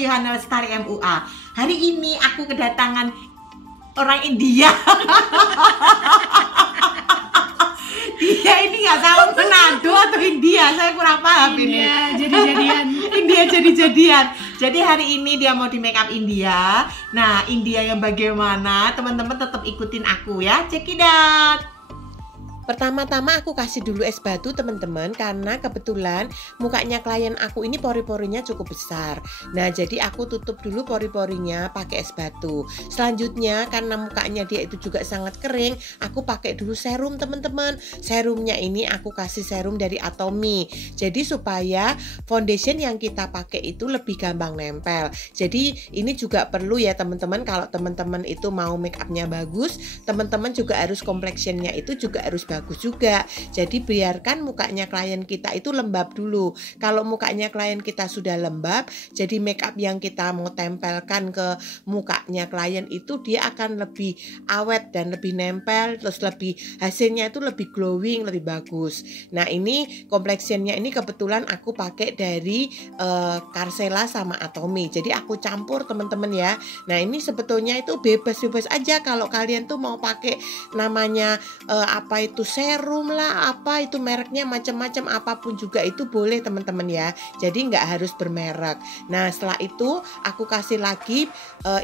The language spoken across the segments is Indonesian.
Yohana Lestari MUA. Hari ini aku kedatangan orang India. Dia ini nggak tahu Manado atau India, saya kurang paham ini. India jadi-jadian. Jadi hari ini dia mau di make up India. Nah, India yang bagaimana? Teman-teman tetap ikutin aku ya. Check it out. Pertama-tama aku kasih dulu es batu teman-teman, karena kebetulan mukanya klien aku ini pori-porinya cukup besar. Nah, jadi aku tutup dulu pori-porinya pakai es batu. Selanjutnya karena mukanya dia itu juga sangat kering, aku pakai dulu serum teman-teman. Serumnya ini aku kasih serum dari Atomy. Jadi supaya foundation yang kita pakai itu lebih gampang nempel. Jadi ini juga perlu ya teman-teman, kalau teman-teman itu mau make upnya bagus, teman-teman juga harus complexionnya itu juga harus bagus juga. Jadi biarkan mukanya klien kita itu lembab dulu. Kalau mukanya klien kita sudah lembab, jadi make up yang kita mau tempelkan ke mukanya klien itu dia akan lebih awet dan lebih nempel, terus lebih hasilnya itu lebih glowing, lebih bagus. Nah, ini complexionnya ini kebetulan aku pakai dari Carcela sama Atomy. Jadi aku campur teman-teman ya. Nah, ini sebetulnya itu bebas-bebas aja kalau kalian tuh mau pakai namanya apa itu serum lah, apa itu mereknya macam-macam, apapun juga itu boleh teman-teman ya. Jadi nggak harus bermerek. Nah, setelah itu aku kasih lagi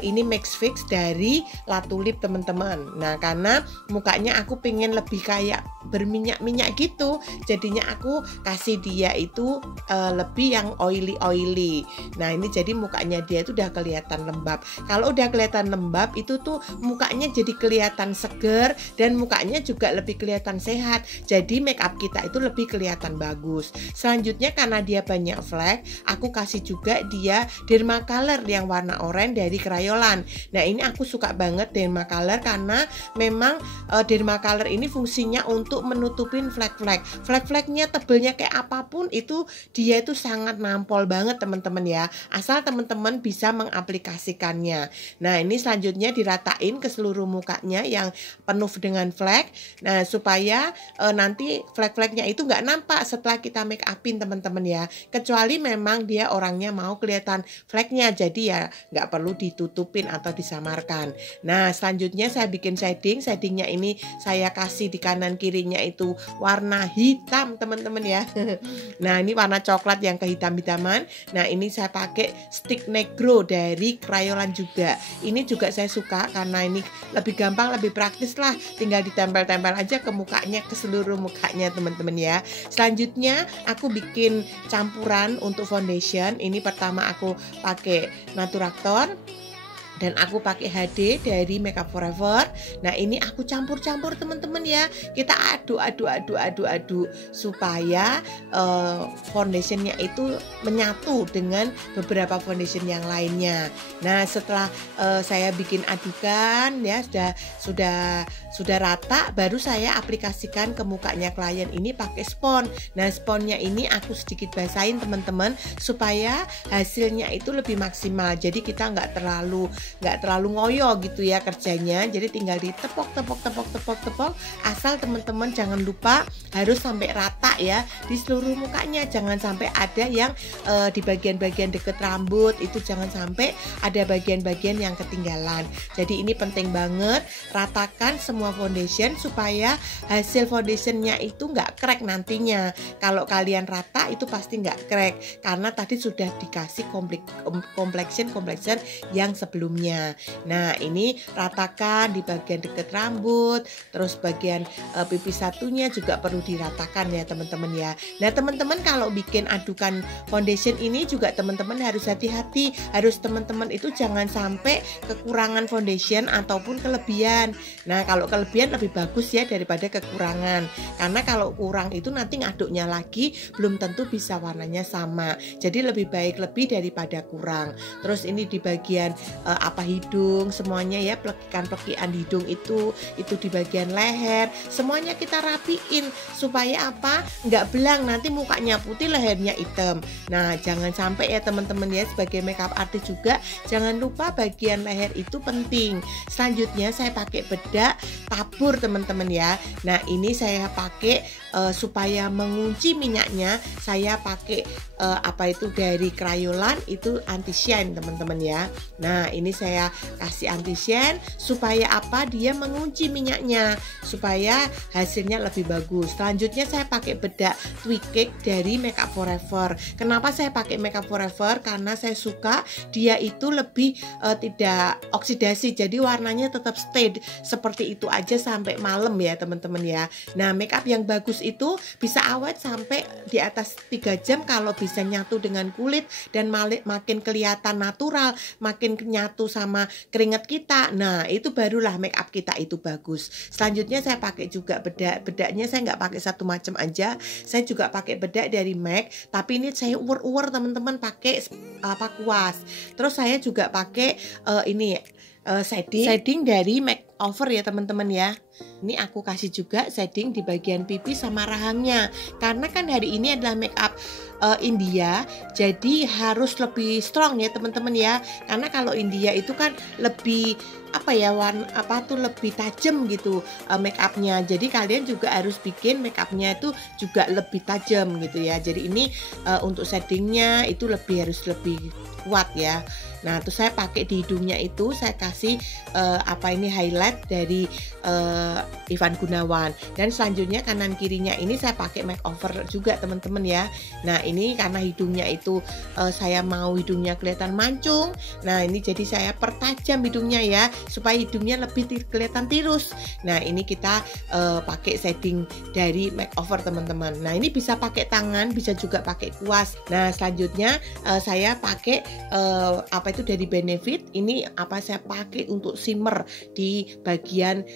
ini Max Fix dari La Tulip teman-teman. Nah, karena mukanya aku pengen lebih kayak berminyak-minyak gitu, jadinya aku kasih dia itu lebih yang oily. Nah, ini jadi mukanya dia itu udah kelihatan lembab. Kalau udah kelihatan lembab itu tuh mukanya jadi kelihatan seger dan mukanya juga lebih kelihatan sehat. Jadi make up kita itu lebih kelihatan bagus. Selanjutnya karena dia banyak flek, aku kasih juga dia Dermacolor yang warna oranye dari Crayolan. Nah, ini aku suka banget Dermacolor karena memang Dermacolor ini fungsinya untuk menutupin flek-flek. Flek-fleknya tebelnya kayak apapun itu dia itu sangat nampol banget teman-teman ya. Asal teman-teman bisa mengaplikasikannya. Nah, ini selanjutnya diratain ke seluruh mukanya yang penuh dengan flek. Nah, supaya nanti flek-fleknya itu nggak nampak setelah kita make upin teman-teman ya. Kecuali memang dia orangnya mau kelihatan fleknya, jadi ya nggak perlu ditutupin atau disamarkan. Nah, selanjutnya saya bikin shadingnya ini saya kasih di kanan kirinya itu warna hitam teman-teman ya. Nah, ini warna coklat yang kehitam-hitaman. Nah, ini saya pakai stick negro dari Crayolan juga. Ini juga saya suka karena ini lebih gampang, lebih praktis lah. Tinggal ditempel-tempel aja ke mukanya, ke seluruh mukanya teman-teman ya. Selanjutnya aku bikin campuran untuk foundation. Ini pertama aku pakai Naturactor dan aku pakai HD dari Makeup Forever. Nah, ini aku campur-campur teman-teman ya. Kita aduk supaya foundationnya itu menyatu dengan beberapa foundation yang lainnya. Nah, setelah saya bikin adukan ya, sudah rata, baru saya aplikasikan ke mukanya klien ini pakai spons. Nah, sponsnya ini aku sedikit basahin teman-teman supaya hasilnya itu lebih maksimal. Jadi kita nggak terlalu ngoyo gitu ya kerjanya. Jadi tinggal ditepok asal teman-teman jangan lupa harus sampai rata ya di seluruh mukanya. Jangan sampai ada yang di bagian-bagian deket rambut itu, jangan sampai ada bagian-bagian yang ketinggalan. Jadi ini penting banget, ratakan semua foundation supaya hasil foundationnya itu nggak crack nantinya. Kalau kalian rata itu pasti nggak crack karena tadi sudah dikasih complexion yang sebelumnya. Nah, ini ratakan di bagian dekat rambut, terus bagian pipi satunya juga perlu diratakan ya teman-teman ya. Nah, teman-teman kalau bikin adukan foundation ini juga teman-teman harus hati-hati. Harus teman-teman itu jangan sampai kekurangan foundation ataupun kelebihan. Nah, kalau kelebihan lebih bagus ya daripada kekurangan. Karena kalau kurang itu nanti ngaduknya lagi belum tentu bisa warnanya sama. Jadi lebih baik lebih daripada kurang. Terus ini di bagian apa hidung semuanya ya, plekikan-plekikan hidung itu di bagian leher, semuanya kita rapiin supaya apa, nggak belang, nanti mukanya putih lehernya hitam. Nah jangan sampai ya teman-teman ya, sebagai makeup artist juga jangan lupa bagian leher itu penting. Selanjutnya saya pakai bedak tabur teman-teman ya. Nah ini saya pakai supaya mengunci minyaknya, saya pakai apa itu dari Kryolan itu anti shine teman-teman ya. Nah ini saya kasih anti shine supaya apa, dia mengunci minyaknya supaya hasilnya lebih bagus. Selanjutnya saya pakai bedak Twicake dari Makeup Forever. Kenapa saya pakai Makeup Forever? Karena saya suka dia itu lebih tidak oksidasi, jadi warnanya tetap stay seperti itu aja sampai malam ya teman-teman ya. Nah makeup yang bagus itu bisa awet sampai di atas 3 jam kalau bisa nyatu dengan kulit dan makin kelihatan natural, makin nyatu sama keringat kita. Nah itu barulah makeup kita itu bagus. Selanjutnya saya pakai juga bedaknya saya nggak pakai satu macam aja, saya juga pakai bedak dari MAC, tapi ini saya uwer-uwer teman-teman, pakai apa kuas. Terus saya juga pakai ini shading dari Makeover ya teman-teman ya. Ini aku kasih juga shading di bagian pipi sama rahangnya, karena kan hari ini adalah makeup India, jadi harus lebih strong ya teman-teman ya. Karena kalau India itu kan lebih apa ya, warna apa tuh lebih tajam gitu makeupnya. Jadi kalian juga harus bikin makeupnya itu juga lebih tajam gitu ya. Jadi ini untuk shadingnya itu harus lebih kuat ya. Nah terus saya pakai di hidungnya itu saya kasih apa ini highlight dari Ivan Gunawan, dan selanjutnya kanan kirinya ini saya pakai makeover juga teman-teman ya. Nah ini karena hidungnya itu saya mau hidungnya kelihatan mancung, nah ini jadi saya pertajam hidungnya ya supaya hidungnya lebih kelihatan tirus. Nah ini kita pakai shading dari makeover teman-teman. Nah ini bisa pakai tangan, bisa juga pakai kuas. Nah selanjutnya saya pakai apa itu dari Benefit, ini apa saya pakai untuk shimmer di bagian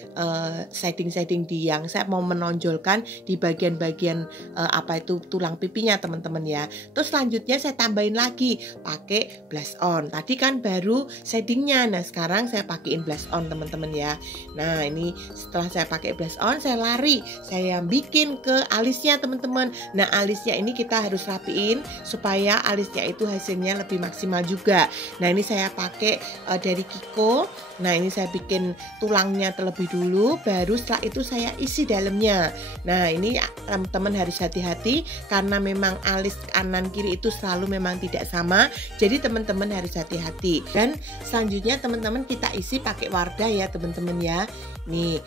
shading di yang saya mau menonjolkan di bagian-bagian apa itu tulang pipinya teman-teman ya. Terus selanjutnya saya tambahin lagi pakai blush on. Tadi kan baru shadingnya, nah sekarang saya pakaiin blush on teman-teman ya. Nah ini setelah saya pakai blush on, saya lari, saya bikin ke alisnya teman-teman. Nah alisnya ini kita harus rapiin supaya alisnya itu hasilnya lebih maksimal juga. Nah ini saya pakai dari Kiko. Nah ini saya bikin tulangnya terlebih dulu, baru setelah itu saya isi dalamnya. Nah ini teman-teman harus hati-hati karena memang alis kanan kiri itu selalu memang tidak sama, jadi teman-teman harus hati-hati. Dan selanjutnya teman-teman kita isi pakai Wardah ya teman-teman ya. Nih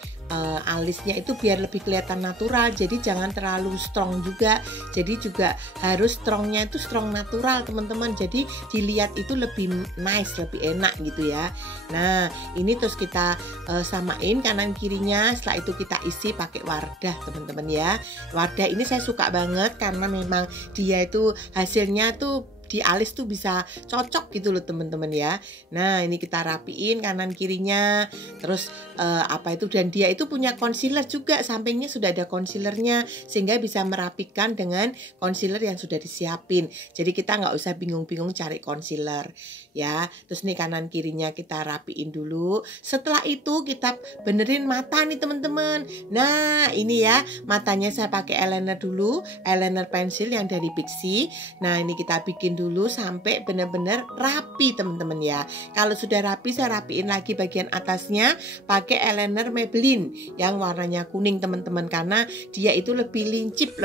alisnya itu biar lebih kelihatan natural, jadi jangan terlalu strong juga, jadi juga harus strongnya itu strong natural teman-teman, jadi dilihat itu lebih nice, lebih enak gitu ya. Nah ini terus kita samain kanan kirinya, setelah itu kita isi pakai Wardah teman-teman ya. Wardah ini saya suka banget karena memang dia itu hasilnya tuh di alis tuh bisa cocok gitu loh teman-teman ya. Nah ini kita rapiin kanan kirinya, terus apa itu, dan dia itu punya concealer juga, sampingnya sudah ada concealernya sehingga bisa merapikan dengan concealer yang sudah disiapin. Jadi kita nggak usah bingung-bingung cari concealer ya. Terus nih kanan kirinya kita rapiin dulu. Setelah itu kita benerin mata nih teman-teman. Nah ini ya matanya saya pakai eyeliner dulu, eyeliner pensil yang dari Pixi. Nah ini kita bikin dulu sampai benar-benar rapi teman-teman ya. Kalau sudah rapi saya rapiin lagi bagian atasnya pakai eyeliner Maybelline yang warnanya kuning teman-teman, karena dia itu lebih lincip,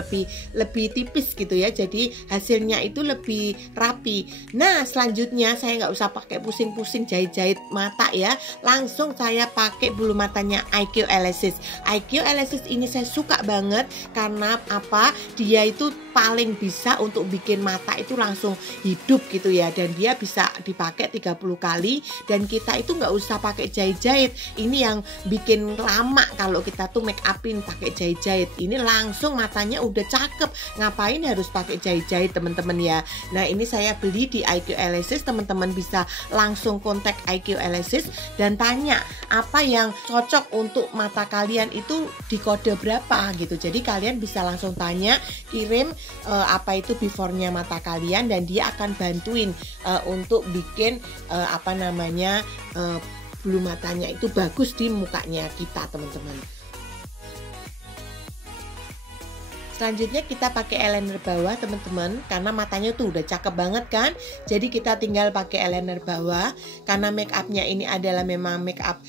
lebih tipis gitu ya, jadi hasilnya itu lebih rapi. Nah selanjutnya saya nggak usah pakai pusing-pusing jahit-jahit mata ya, langsung saya pakai bulu matanya IQ Elasis. IQ Elasis ini saya suka banget karena apa, dia itu paling bisa untuk bikin mata itu langsung hidup gitu ya, dan dia bisa dipakai 30 kali dan kita itu nggak usah pakai jahit-jahit. Ini yang bikin lama kalau kita tuh make upin pakai jahit-jahit, ini langsung matanya udah cakep, ngapain harus pakai jahit-jahit teman-teman ya. Nah ini saya beli di IQ Elasis, teman-teman bisa langsung kontak IQ Elasis dan tanya apa yang cocok untuk mata kalian itu di kode berapa gitu. Jadi kalian bisa langsung tanya, kirim apa itu before-nya mata kalian dan dia akan bantuin untuk bikin bulu matanya itu bagus di mukanya kita, teman-teman. Selanjutnya kita pakai eyeliner bawah, teman-teman, karena matanya tuh udah cakep banget kan. Jadi kita tinggal pakai eyeliner bawah. Karena make upnya ini adalah memang make up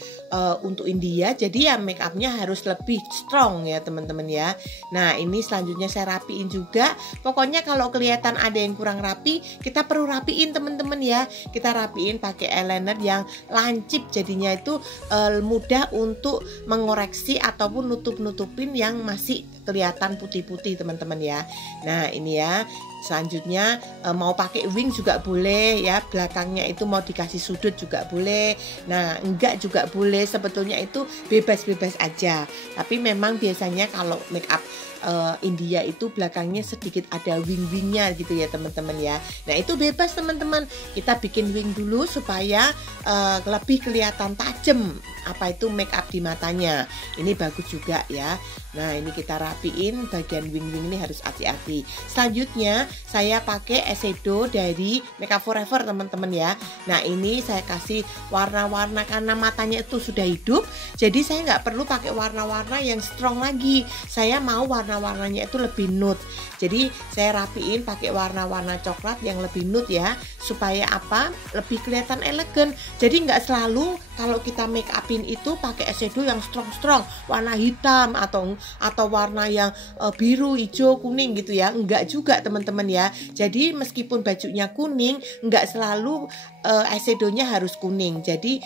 untuk India, jadi ya make upnya harus lebih strong ya teman-teman ya. Nah ini selanjutnya saya rapiin juga. Pokoknya kalau kelihatan ada yang kurang rapi, kita perlu rapiin teman-teman ya. Kita rapiin pakai eyeliner yang lancip, jadinya itu mudah untuk mengoreksi ataupun nutup-nutupin yang masih kelihatan putih-putih teman-teman ya. Nah ini ya, selanjutnya mau pakai wing juga boleh ya, belakangnya itu mau dikasih sudut juga boleh. Nah enggak juga boleh, sebetulnya itu bebas-bebas aja. Tapi memang biasanya kalau make up India itu belakangnya sedikit ada wing-wingnya gitu ya teman-teman ya. Nah itu bebas teman-teman, kita bikin wing dulu supaya lebih kelihatan tajam apa itu make up di matanya. Ini bagus juga ya. Nah ini kita rapiin bagian wing-wing ini, harus hati-hati. Selanjutnya saya pakai eyeshadow dari Makeup Forever teman-teman ya. Nah ini saya kasih warna-warna karena matanya itu sudah hidup, jadi saya nggak perlu pakai warna-warna yang strong lagi. Saya mau warna-warnanya itu lebih nude. Jadi saya rapiin pakai warna-warna coklat yang lebih nude ya, supaya apa? Lebih kelihatan elegan. Jadi nggak selalu kalau kita make upin itu pakai eyeshadow yang strong-strong, warna hitam atau warna yang biru, hijau, kuning gitu ya. Enggak juga teman-teman ya. Jadi meskipun bajunya kuning, enggak selalu eyeshadownya harus kuning. Jadi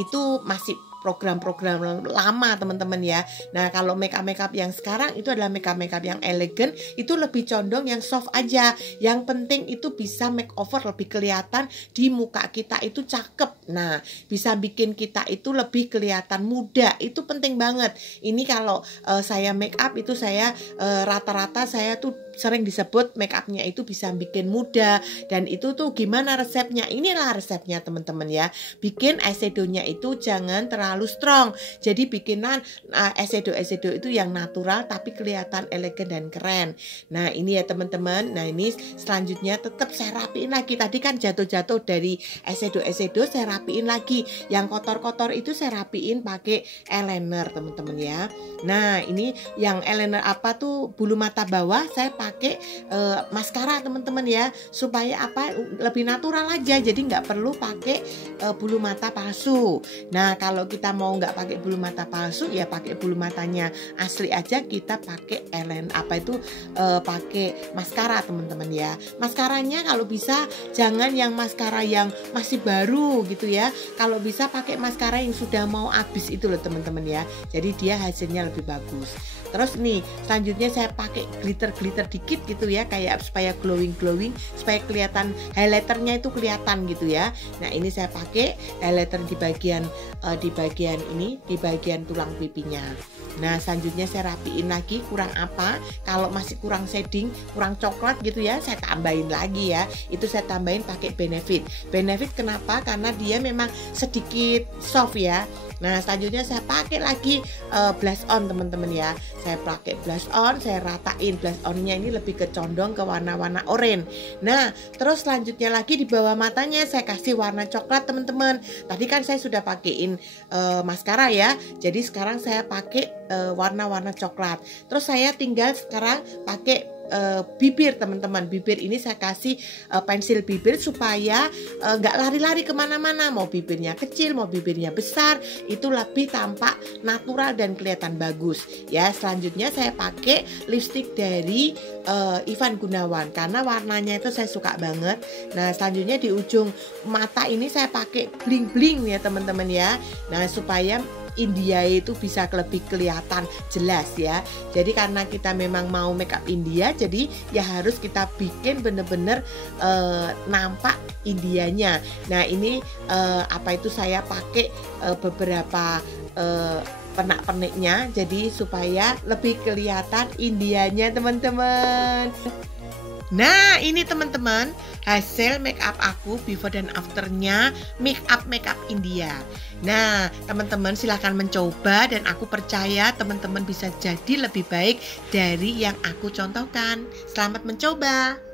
itu masih program-program lama teman-teman ya. Nah kalau makeup yang sekarang itu adalah makeup yang elegan, itu lebih condong yang soft aja. Yang penting itu bisa makeover lebih kelihatan di muka kita itu cakep. Nah bisa bikin kita itu lebih kelihatan muda, itu penting banget. Ini kalau saya make up itu saya rata-rata saya tuh sering disebut make upnya itu bisa bikin muda. Dan itu tuh gimana resepnya? Inilah resepnya teman-teman ya. Bikin eyeshadownya itu jangan terlalu strong. Jadi bikinan eyeshadow itu yang natural tapi kelihatan elegan dan keren. Nah ini ya teman-teman. Nah ini selanjutnya tetap saya rapiin lagi. Tadi kan jatuh-jatuh dari eyeshadow saya rapiin lagi. Yang kotor-kotor itu saya rapiin pakai eyeliner teman-teman ya. Nah ini yang eyeliner apa tuh, bulu mata bawah saya pakai maskara teman-teman ya, supaya apa, lebih natural aja. Jadi nggak perlu pakai bulu mata palsu. Nah kalau kita mau nggak pakai bulu mata palsu ya pakai bulu matanya asli aja, kita pakai eyeliner pakai maskara teman-teman ya. Maskaranya kalau bisa jangan yang maskara yang masih baru gitu ya. Kalau bisa pakai maskara yang sudah mau habis itu loh teman-teman ya. Jadi dia hasilnya lebih bagus. Terus nih selanjutnya saya pakai glitter dikit gitu ya, kayak supaya glowing, supaya kelihatan highlighternya itu kelihatan gitu ya. Nah ini saya pakai highlighter di bagian ini, di bagian tulang pipinya. Nah selanjutnya saya rapiin lagi, kurang apa, kalau masih kurang shading, kurang coklat gitu ya, saya tambahin lagi ya. Itu saya tambahin pakai Benefit kenapa? Karena dia memang sedikit soft ya. Nah selanjutnya saya pakai lagi blush on teman-teman ya. Saya pakai blush on, saya ratain blush onnya ini lebih condong ke warna-warna oranye. Nah terus selanjutnya lagi di bawah matanya saya kasih warna coklat teman-teman. Tadi kan saya sudah pakaiin maskara ya, jadi sekarang saya pakai warna-warna coklat. Terus saya tinggal sekarang pakai bibir teman-teman. Bibir ini saya kasih pensil bibir supaya nggak lari-lari kemana-mana, mau bibirnya kecil mau bibirnya besar, itu lebih tampak natural dan kelihatan bagus ya. Selanjutnya saya pakai lipstick dari Ivan Gunawan karena warnanya itu saya suka banget. Nah selanjutnya di ujung mata ini saya pakai bling-bling ya teman-teman ya. Nah supaya India itu bisa lebih kelihatan jelas ya. Jadi karena kita memang mau makeup India, jadi ya harus kita bikin bener-bener nampak Indianya. Nah ini saya pakai beberapa pernak-perniknya, jadi supaya lebih kelihatan Indianya teman-teman. Nah ini teman-teman hasil make up aku before dan afternya make up India. Nah teman-teman silahkan mencoba, dan aku percaya teman-teman bisa jadi lebih baik dari yang aku contohkan. Selamat mencoba.